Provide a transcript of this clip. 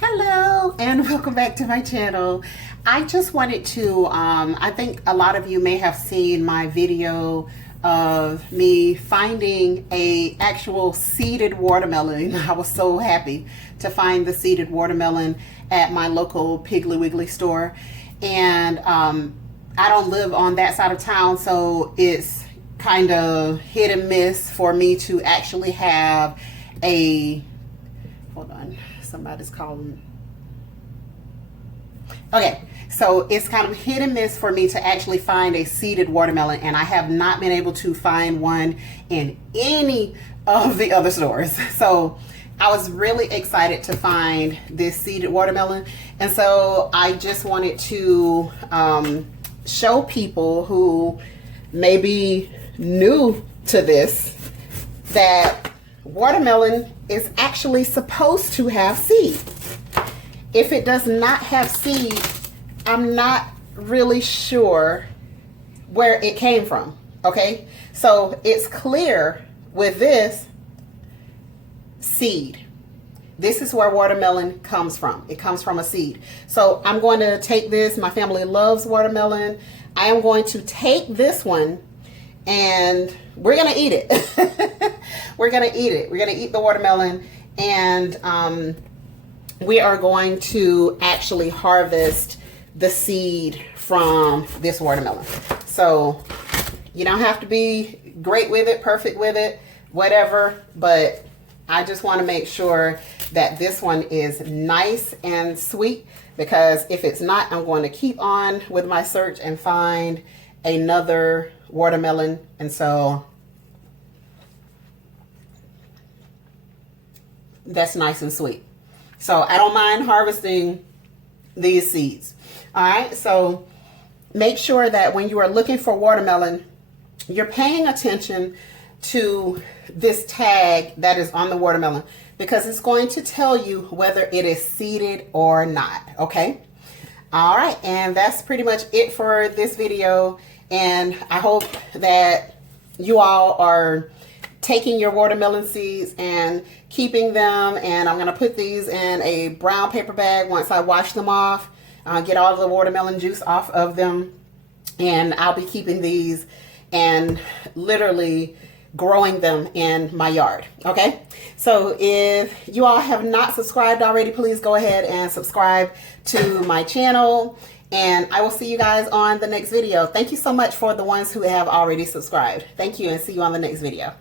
Hello and welcome back to my channel. I just wanted to, I think a lot of you may have seen my video of me finding a actual seeded watermelon. I was so happy to find the seeded watermelon at my local Piggly Wiggly store. And I don't live on that side of town, so it's kind of hit and miss for me to actually have a, hold on, somebody's calling. Okay, so it's kind of hit and miss for me to actually find a seeded watermelon, and I have not been able to find one in any of the other stores. So I was really excited to find this seeded watermelon, and so I just wanted to show people who may be new to this that watermelon is actually supposed to have seed. If it does not have seed, I'm not really sure where it came from, okay? So it's clear with this seed. This is where watermelon comes from. It comes from a seed. So I'm going to take this. My family loves watermelon. I am going to take this one and we're going to eat it. We're going to eat it. We're going to eat the watermelon, and we are going to actually harvest the seed from this watermelon. So you don't have to be great with it, perfect with it, whatever, but I just want to make sure that this one is nice and sweet, because if it's not, I'm going to keep on with my search and find another watermelon. And so that's nice and sweet. So I don't mind harvesting these seeds. All right, so make sure that when you are looking for watermelon, you're paying attention to this tag that is on the watermelon, because it's going to tell you whether it is seeded or not, okay? All right, and that's pretty much it for this video, and I hope that you all are taking your watermelon seeds and keeping them. And I'm going to put these in a brown paper bag once I wash them off, get all the watermelon juice off of them, and I'll be keeping these and literally growing them in my yard. Okay, so if you all have not subscribed already, please go ahead and subscribe to my channel, and I will see you guys on the next video. Thank you so much for the ones who have already subscribed. Thank you, and see you on the next video.